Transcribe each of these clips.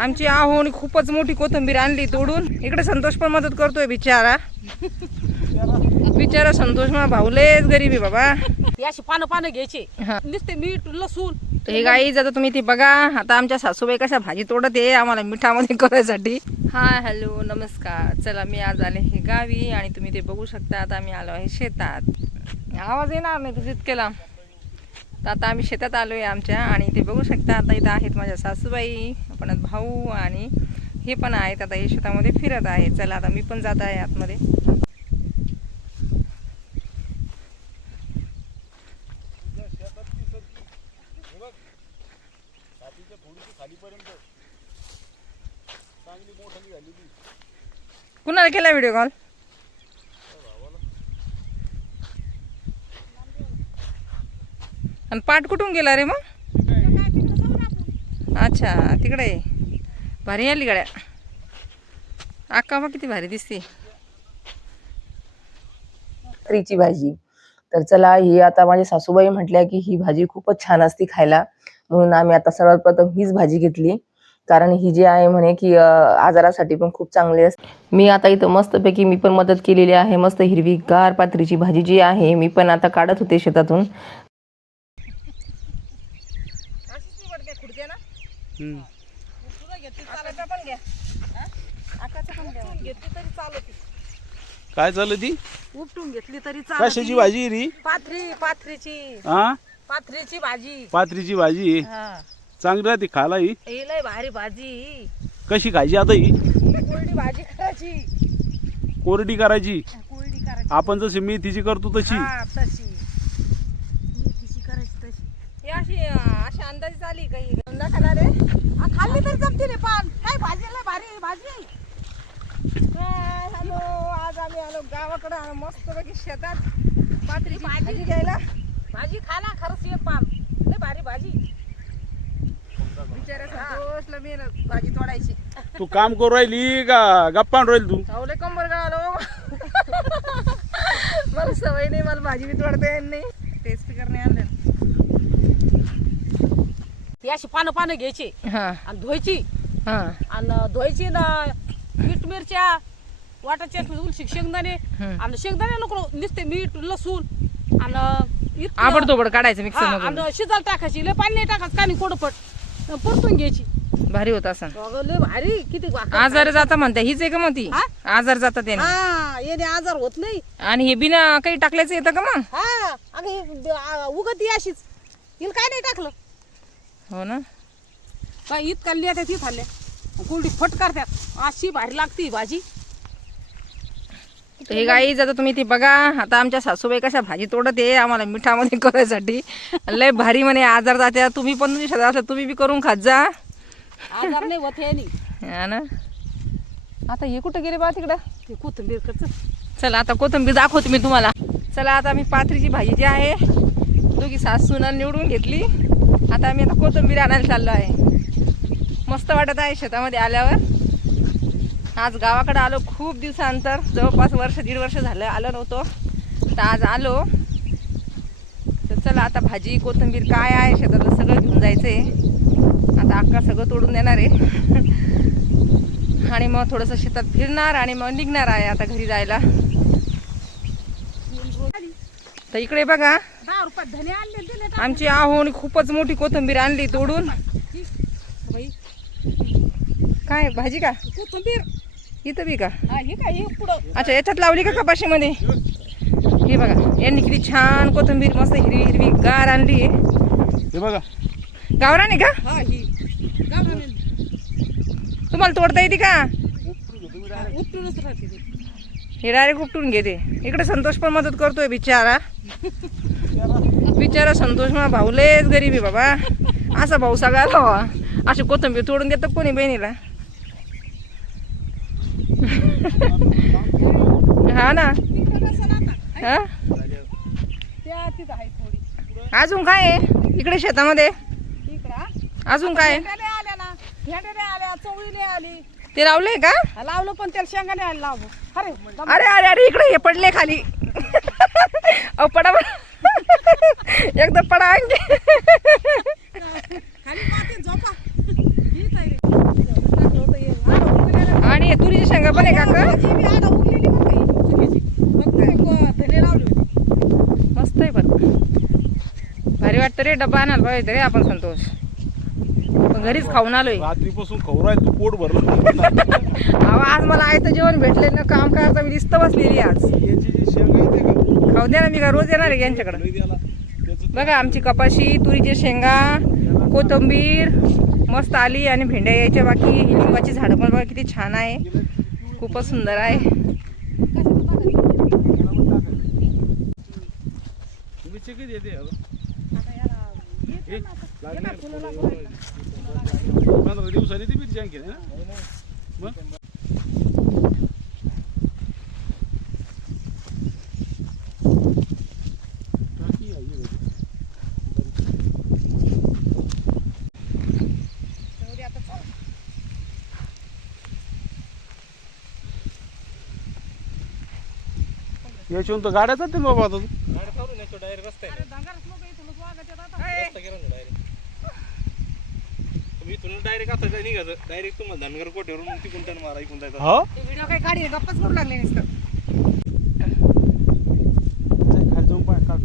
आमची आहोनी खूपच मोठी कोथिंबीर आणली तोडून. इकडे संतोष पण मदत करतोय बिचारा. बिचारा संतोष मला भाऊलेच गरीब आहे बाबा. अशी पानं घ्यायची नुसते मीठ लसूण. हे गाई जातं तुम्ही ती बघा. आता आमच्या सासूबाई कशा भाजी तोडत आहे आम्हाला मिठामध्ये करायसाठी. हाय हॅलो नमस्कार. चला मी आज आले हे गावी आणि तुम्ही ते बघू शकता. आता आम्ही आलो आहे शेतात. आवाज येणार नाही तुझं इतके लांब. तर आता आम्ही शेतात आलो आहे आमच्या आणि ते बघू शकता. आता इथं आहेत माझ्या सासूबाई पण भाऊ आणि हे पण आहेत. आता हे शेतामध्ये फिरत आहे. चला आता मी पण जात आहे आतमध्ये. कुणाला केला व्हिडिओ कॉल? आणि पाठ कुठून गेला रे मग? अच्छा तिकडे भारी आली गाड्या. अक्का मग किती भारी दिसते. भाकरीची भाजी. तर चला ही आता माझ्या सासूबाई म्हटल्या की ही भाजी खूपच छान असते खायला, म्हणून आम्ही आता सर्वात प्रथम हीच भाजी घेतली. कारण ही जी आहे म्हणे की आजारासाठी पण खूप चांगली असते. मी आता इथं मस्तपैकी मी पण मदत केलेली आहे. मस्त हिरवीगार पात्रीची भाजी जी आहे मी पण आता काढत होते शेतातून. काय झालं ती उपटून घेतली तरी कशाची भाजी री? पाथरीची हा पाथरीची भाजी. पात्रीची भाजी चांगली राहते खायला. ही लय भारी भाजी. कशी खायची आता? ही कोरडी भाजी करायची. कोरडी करायची. कोरडी करायची आपण जशी मेथीची करतो तशी. तशी मेथीची करायची तशी. ही अशी अंदाज आली काही धंदा खाणार आहे. खाल्ली तर जमते रे. पण काय भाजी लय भारी भाजी. हॅलो आज आम्ही आलो गावाकडे मस्त पैकी शेतात पात्रीची भाजी घ्यायला. भाजी खाना खरंच ये पान लय भारी भाजी. बिचारा संतोषला मी भाजी तोडायची. तू काम करू राहिली का गप्पा राहील तू? सावले कंबर गळालो. मला सवय नाही. मला भाजी बी तोडता येत नाही. टेस्ट करणे आणलं. ती अशी पानं घ्यायची हा आणि धुवायची. हा आणि धुवायची ना मीठ मिरच्या वाटाच्या शेंगदाणे आणि शेंगदाणे नको नुसते मीठ लसूण आणि आबडतोबड काढायचं मिक्सर मधून. आणि शिजायला टाकायची. लय पाणी नाही टाकायचं काही कोडपट परतून घ्यायची. भारी होत असं. लय भारी. किती आजार जाता म्हणते हीच आहे का मग ती? आजार जाता त्याने. हा येणे आजार होत नाही. आणि हे बिना काही टाकल्याचं येतं का मग? हा अगं उगत ती अशीच. हिला काय नाही टाकलं. हो ना. काय ईद काढली आता ती खाल्ल्या कोरडी फट करतात. अशी भारी लागते भाजी. हे गाई जातं तुम्ही ती बघा. आता आमच्या सासूबाई कशा भाजी तोडत आहे आम्हाला मिठामध्ये करायसाठी. लय भारी म्हणे आजार जात्या. तुम्ही पण तुमच्या शेतात असलं तुम्ही बी करून खात जा. आजार नाही होत हे नाही. हा ना. आता हे कुठं गेले बा तिकडं? ते कोथिंबीर करचं. चला आता कोथिंबीर दाखवते मी तुम्हाला. चला आता आम्ही पात्रीची भाजी जी आहे दोघी सासूना निवडून घेतली. आता आम्ही आता कोथिंबीर आणायला चाललो आहे. मस्त वाटत आहे शेतामध्ये आल्यावर. आज गावाकडे आलो खूप दिवसानंतर. जवळपास वर्ष दीड वर्ष झालं आलो नव्हतो. तर आज आलो. तर चला आता भाजी कोथिंबीर काय आहे शेतातलं सगळं घेऊन जायचं आहे. आता अक्का सगळं तोडून देणार आहे. आणि मग थोडंसं शेतात फिरणार आणि मग निघणार आहे आता घरी जायला. तर इकडे बघा 10 रुपयात धने आणले दिले. आमची आहोनी खूपच मोठी कोथिंबीर आणली तोडून. काय भाजी का? कोथिंबीर इथं बी का? हे काय हे पुढं. अच्छा याच्यात लावली का कपाशीमध्ये? हे बघा यांनी किती छान कोथिंबीर मस्त हिरवी हिरवी गार आणली. हे बघा गावरान आहे का? हा ही गावरान तुम्हाला तोडता येते का? उपटूनच राहते ती. हे डायरेक्ट उपटून घेते. इकडे संतोष पण मदत करतोय बिचारा. बिचारा संतोष मला भाऊलेच गरीब आहे बाबा. असा भाऊ सगळ्याला हवा. अशी कोथिंबीर तोडून देतं कोणी बहिणीला. हा ना. हा तिथं आहे थोडी. अजून काय आहे इकडे शेतामध्ये? इकडं अजून काय? आल्या ना. भेंड्या आल्या. चवळीले आली. ते लावले का? लावलं पण त्याला शेंगाने आले लावलं. अरे अरे अरे अरे इकडे हे पडले खाली. अहो पडा एकदा पडा खाली माती झोपा. ही ताई रे. शेंगाची शेंगा पण आहे काका भाजी बी आता उगलेली बरं का ही चुकीची. फक्त एक धने लावले होते. मस्त आहे बरं भारी वाटतं रे डब्बा आणायला पाहिजे रे आपण संतोष पण घरीच खाऊन आलोय रात्रीपासून खाऊ राहील तू पोट भरलं अहो आज मला आयतं जेवण भेटले ना काम करायचं मी दिसत बसलेली आज याची जी शेंगा येते का खाऊ द्या ना मी का रोज येणार आहे यांच्याकडे नाही द्यायला. त्याचं बघा आमची कपाशी तुरीची शेंगा कोथिंबीर मस्त आली आणि भेंड्या यायच्या बाकी ही लिंबाची झाडं पण बघा किती छान आहे खूपच सुंदर आहे मिरची किती येते आता? आता याला लागले. फुलं लागू राहिली. 15 दिवसांनी ती मिरची आणखी ना मग टाकी आहे, हे बघ. जाऊ दे आता चल. याच्यावरून तर गाड्या जातील बाबा आता अरे दंगारच लोक इथूनच वागायचे आता. डायरेक्ट आता काय निघायचं डायरेक्ट तुम्हाला धनगर कोट्यावरून तिकून टन मारा इकून जायचं हो ते व्हिडिओ काही काढी गप्पाच करू लागले नुसतं खाली जाऊन पाय काढ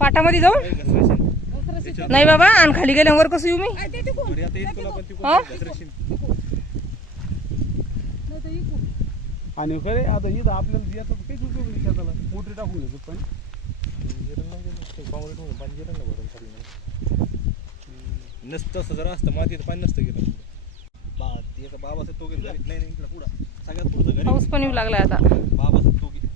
पाटामध्ये जाऊ घसरशील नाही बाबा आणि खाली गेल्यावर कसं येऊ मी काय ते तिकून? बरं, आता इतकं पण हा? तिकून घसरशील नाही तर इकून. आणि खरे आता इथं आपल्याला याचा काहीच उपयोग नाही शेताला मोटरी टाकून घ्यायचं पण नसतं तसं जर असतं मातीत पाणी नसतं गेलं याचा बाबाचा तो गेला नाही नाही इकडं पुढं सगळ्यात पुढचं घरी पाऊस पण येऊ लागला आता बाबाचा तो गेला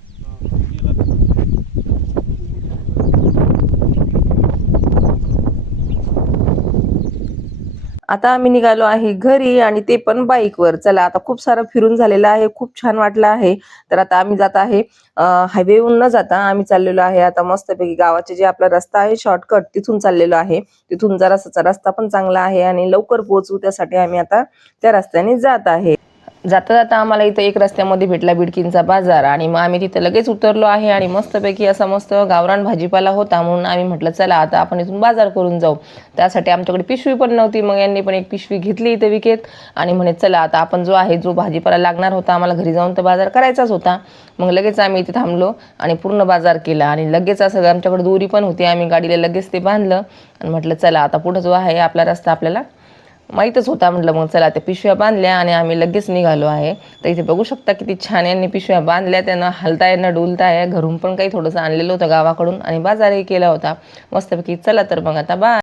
आता आम्ही निघालो आहे घरी आणि ते पण बाईकवर. चला आता खूप सारं फिरून झालेलं आहे, खूप छान वाटलं आहे. तर आता आम्ही जात आहे हायवेहून न जाता आम्ही चाललेलो आहे आता मस्तपैकी गावाचे जे आपला रस्ता आहे शॉर्टकट तिथून चाललेलो आहे. तिथून जरासा रस्ता पण चांगला आहे आणि लवकर पोहोचू त्यासाठी आम्ही आता त्या रस्त्याने जात आहे. जाता जाता आम्हाला इथं एक रस्त्यामध्ये भेटला बिडकींचा बाजार आणि मग आम्ही तिथे लगेच उतरलो आहे आणि मस्तपैकी असा मस्त गावरान भाजीपाला होता म्हणून आम्ही म्हटलं चला आता आपण इथून बाजार करून जाऊ. त्यासाठी आमच्याकडे पिशवी पण नव्हती मग यांनी पण एक पिशवी घेतली इथे विकेत आणि म्हणे चला आता आपण जो भाजीपाला लागणार होता आम्हाला घरी जाऊन तर बाजार करायचाच होता. मग लगेच आम्ही इथे थांबलो आणि पूर्ण बाजार केला आणि लगेच असं आमच्याकडे दोरी पण होती आम्ही गाडीला लगेच ते बांधलं आणि म्हटलं चला आता पुढे जो आहे आपला रस्ता आपल्याला माहीतच होता. म्हटलं मग चला त्या पिशव्या बांधल्या आणि आम्ही लगेच निघालो आहे. तर इथे बघू शकता किती छान यांनी पिशव्या बांधल्या त्यांना हलताय ना डुलताय. घरून पण काही थोडंसं आणलेलं होतं गावाकडून आणि बाजारही केला होता मस्तपैकी. चला तर मग आता बाय.